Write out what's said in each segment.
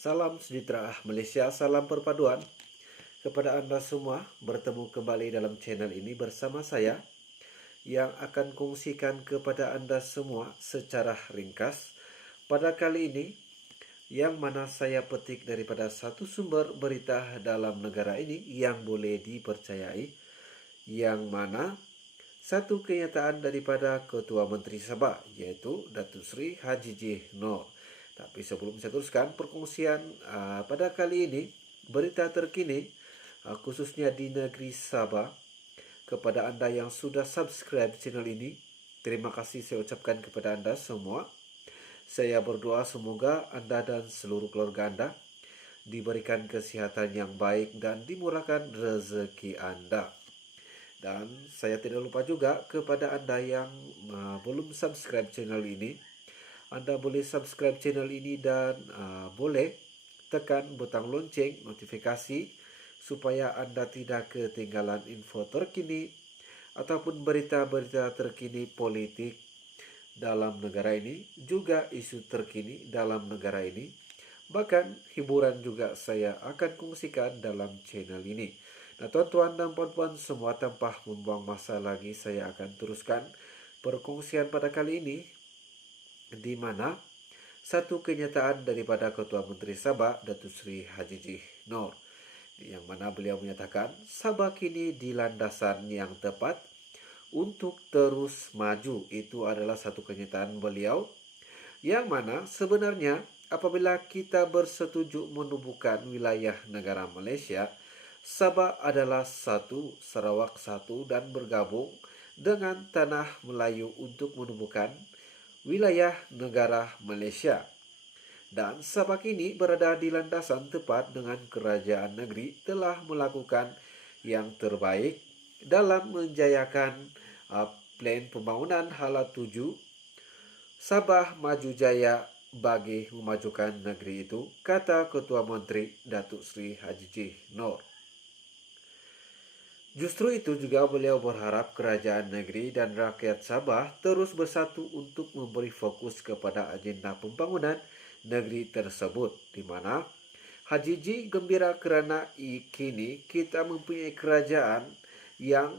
Salam sejahtera Malaysia, salam perpaduan kepada Anda semua. Bertemu kembali dalam channel ini bersama saya yang akan kongsikan kepada Anda semua secara ringkas. Pada kali ini, yang mana saya petik daripada satu sumber berita dalam negara ini yang boleh dipercayai, yang mana satu kenyataan daripada Ketua Menteri Sabah, yaitu Datuk Seri Haji J. Noor. Tapi sebelum saya teruskan perkongsian pada kali ini, berita terkini khususnya di negeri Sabah, kepada Anda yang sudah subscribe channel ini, terima kasih saya ucapkan kepada Anda semua. Saya berdoa semoga Anda dan seluruh keluarga Anda diberikan kesihatan yang baik dan dimurahkan rezeki Anda. Dan saya tidak lupa juga kepada Anda yang belum subscribe channel ini, Anda boleh subscribe channel ini dan boleh tekan butang lonceng notifikasi supaya Anda tidak ketinggalan info terkini ataupun berita-berita terkini politik dalam negara ini, juga isu terkini dalam negara ini. Bahkan hiburan juga saya akan kongsikan dalam channel ini. Nah, tuan-tuan dan puan-puan semua, tanpa membuang masa lagi, saya akan teruskan perkongsian pada kali ini, di mana satu kenyataan daripada Ketua Menteri Sabah, Datuk Seri Haji J. Noor, yang mana beliau menyatakan Sabah kini di landasan yang tepat untuk terus maju. Itu adalah satu kenyataan beliau, yang mana sebenarnya apabila kita bersetuju menubuhkan wilayah negara Malaysia, Sabah adalah satu, Sarawak satu, dan bergabung dengan tanah Melayu untuk menubuhkan wilayah negara Malaysia. Dan Sabah kini berada di landasan tepat dengan kerajaan negeri telah melakukan yang terbaik dalam menjayakan plan pembangunan Hala 7 Sabah Maju Jaya bagi memajukan negeri itu, kata Ketua Menteri Datuk Seri Haji J. Noor. Justru itu juga beliau berharap kerajaan negeri dan rakyat Sabah terus bersatu untuk memberi fokus kepada agenda pembangunan negeri tersebut, di mana Haji J gembira kerana kini kita mempunyai kerajaan yang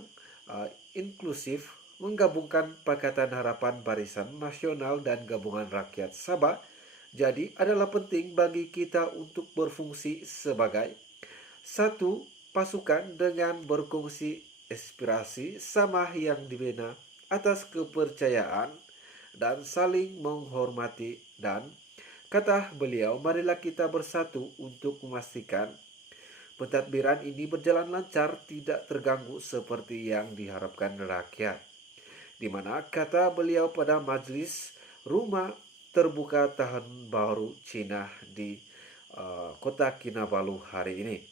inklusif, menggabungkan Pakatan Harapan Barisan Nasional dan Gabungan Rakyat Sabah. Jadi adalah penting bagi kita untuk berfungsi sebagai satu pasukan dengan berkongsi aspirasi sama yang dibina atas kepercayaan dan saling menghormati. Dan kata beliau, marilah kita bersatu untuk memastikan pentadbiran ini berjalan lancar, tidak terganggu seperti yang diharapkan rakyat. Di mana kata beliau pada majlis rumah terbuka tahun baru Cina di kota Kinabalu hari ini.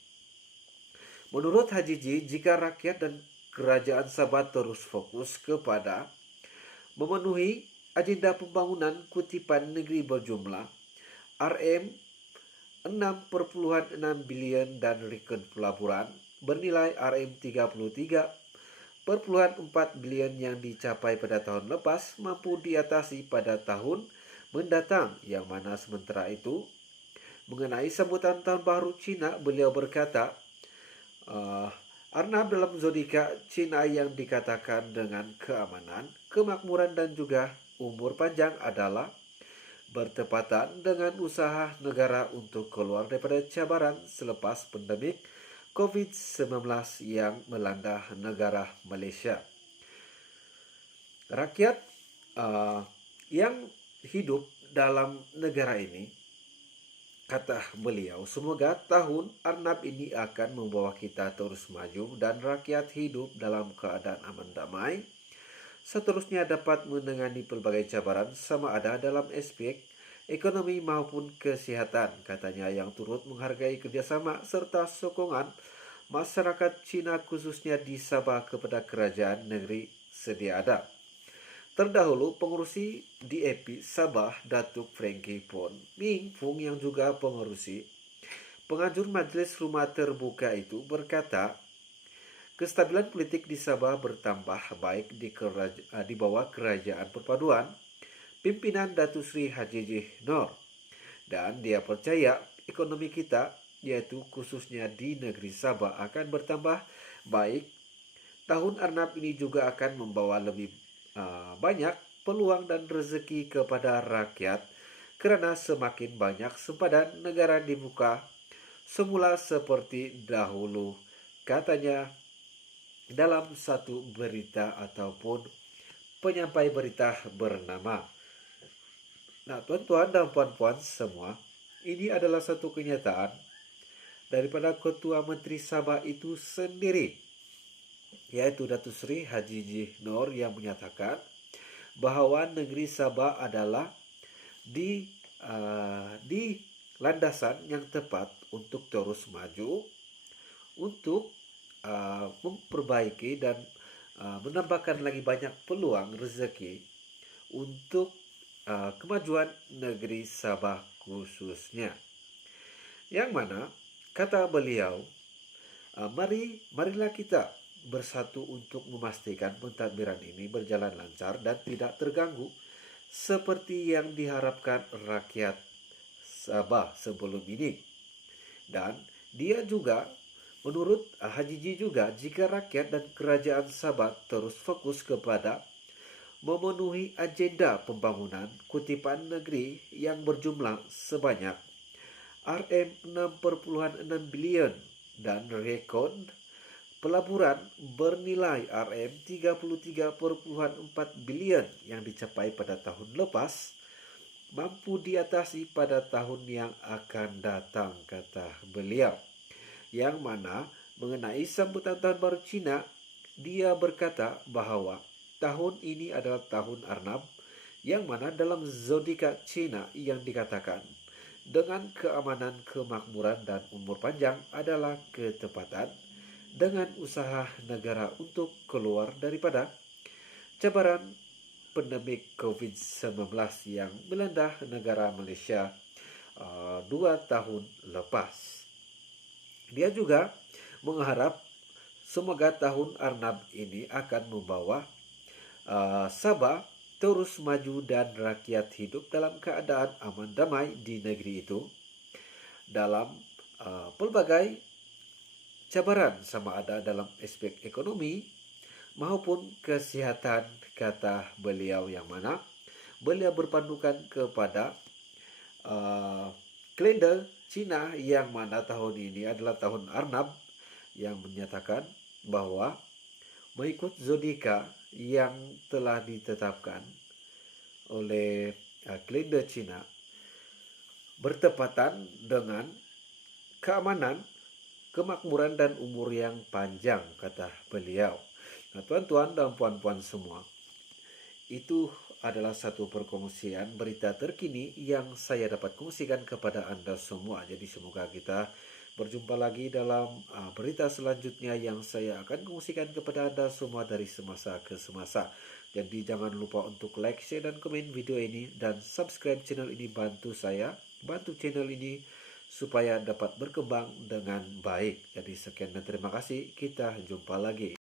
Menurut Haji J, jika rakyat dan kerajaan Sabah terus fokus kepada memenuhi agenda pembangunan kutipan negeri berjumlah RM6,6 bilion dan reken pelaburan bernilai RM33,4 bilion yang dicapai pada tahun lepas mampu diatasi pada tahun mendatang. Yang mana sementara itu, mengenai sambutan tahun baru Cina, beliau berkata, Arnab dalam zodiak Cina yang dikatakan dengan keamanan, kemakmuran dan juga umur panjang adalah bertepatan dengan usaha negara untuk keluar daripada cabaran selepas pandemik COVID-19 yang melanda negara Malaysia. Rakyat yang hidup dalam negara ini, kata beliau, semoga tahun Arnab ini akan membawa kita terus maju dan rakyat hidup dalam keadaan aman damai. Seterusnya dapat menangani pelbagai cabaran sama ada dalam aspek ekonomi maupun kesihatan, katanya, yang turut menghargai kerjasama serta sokongan masyarakat Cina khususnya di Sabah kepada kerajaan negeri sedia ada. Terdahulu, pengurusi DAP Sabah, Datuk Frankie Pon Ming Fung, yang juga pengurusi pengajur majlis rumah terbuka itu, berkata, kestabilan politik di Sabah bertambah baik di bawah kerajaan perpaduan pimpinan Datuk Seri Haji J. Noor. Dan dia percaya ekonomi kita, yaitu khususnya di negeri Sabah, akan bertambah baik. Tahun Arnab ini juga akan membawa lebih banyak peluang dan rezeki kepada rakyat karena semakin banyak sempadan negara dibuka semula seperti dahulu, katanya dalam satu berita ataupun penyampai berita bernama. Nah, tuan-tuan dan puan-puan semua, ini adalah satu kenyataan daripada Ketua Menteri Sabah itu sendiri, yaitu Datuk Seri Haji J. Noor, yang menyatakan bahwa negeri Sabah adalah di landasan yang tepat untuk terus maju, untuk memperbaiki dan menambahkan lagi banyak peluang rezeki untuk kemajuan negeri Sabah khususnya. Yang mana kata beliau, marilah kita bersatu untuk memastikan pentadbiran ini berjalan lancar dan tidak terganggu seperti yang diharapkan rakyat Sabah sebelum ini. Dan dia juga, menurut Haji Ji juga, jika rakyat dan kerajaan Sabah terus fokus kepada memenuhi agenda pembangunan kutipan negeri yang berjumlah sebanyak RM6,6 bilion dan rekod pelaburan bernilai RM33,4 bilion yang dicapai pada tahun lepas mampu diatasi pada tahun yang akan datang, kata beliau. Yang mana mengenai sambutan tahun baru Cina, dia berkata bahawa tahun ini adalah tahun Arnab, yang mana dalam zodiak Cina yang dikatakan dengan keamanan, kemakmuran dan umur panjang adalah ketepatan dengan usaha negara untuk keluar daripada cabaran pandemik COVID-19 yang melanda negara Malaysia 2 tahun lepas. Dia juga mengharap semoga tahun Arnab ini akan membawa Sabah terus maju dan rakyat hidup dalam keadaan aman damai di negeri itu dalam pelbagai cabaran, sama ada dalam aspek ekonomi maupun kesihatan, kata beliau, yang mana beliau berpandukan kepada kalender Cina yang mana tahun ini adalah tahun Arnab, yang menyatakan bahwa mengikut zodiak yang telah ditetapkan oleh kalender Cina bertepatan dengan keamanan, kemakmuran dan umur yang panjang, kata beliau. Nah, tuan-tuan dan puan-puan semua, itu adalah satu perkongsian berita terkini yang saya dapat kongsikan kepada Anda semua. Jadi semoga kita berjumpa lagi dalam berita selanjutnya yang saya akan kongsikan kepada Anda semua dari semasa ke semasa. Jadi jangan lupa untuk like, share dan komen video ini dan subscribe channel ini. Bantu saya, bantu channel ini supaya dapat berkembang dengan baik. Jadi sekian dan terima kasih. Kita jumpa lagi.